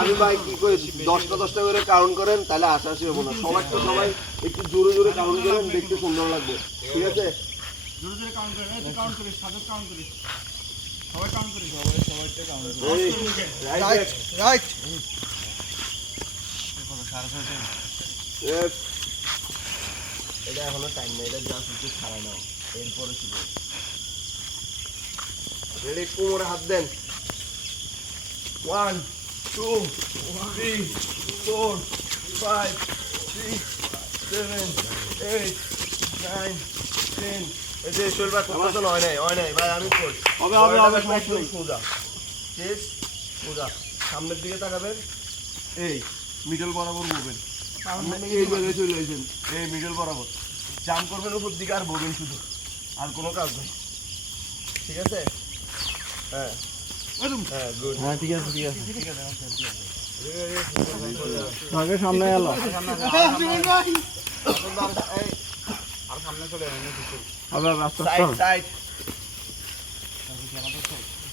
আমি ভাই কি করি 10টা করে কাউন্ট করেন তাহলে আশাশি হবো না। সবাই একটু জোরে জোরে কাউন্ট করেন, দেখতে সুন্দর লাগবে। ঠিক আছে, জোরে জোরে কাউন্ট করেন। তুই কাউন্ট করিস, সাদত কাউন্ট করিস, সবাই কাউন্ট করিস, সবাইটা কাউন্ট করিস। Right right. এটা এখনো টাইম নেই, এটা জাস্ট একটু ছাড়া নাও, এরপরে শুরু। রেডি, কোমরে হাত দেন। 1 2 3 4 5 6 7 8 9 10। এই যে শোলবার করতেছ না, হয় নাই ভাই, আমি করি। হবে সোজা চেস, সোজা সামনের দিকে তাকাবেন। এই মিডল বরাবর মুভমেন্ট, এই জায়গায় চলে আসেন, এই মিডল বরাবর জাম্প করবেন উপর দিকে আর বলবেন শুধু, আর কোনো কাজ নেই। ঠিক আছে? হ্যাঁ হ্যাঁ, গুড। হ্যাঁ, ঠিক আছে। আগে সামনে এলো। আর সামনে চলে এলো। আবার রাস্তা সাইড সাইড।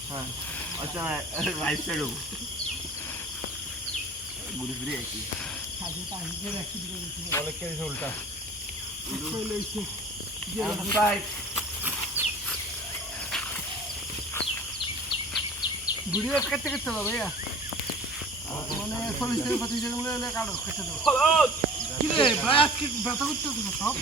হ্যাঁ, আচ্ছা রাইট সাইড হবো। ঘুরে ফিরে একই অনেক কেজি উল্টা সাইড। ভিডিও কাটতে হবে ভাইয়া, মানে 40 থেকে 25 সেকেন্ড কাটো কেটে দেবো। কি রে ভাই, আজকে ব্যথা করতেছ না সব?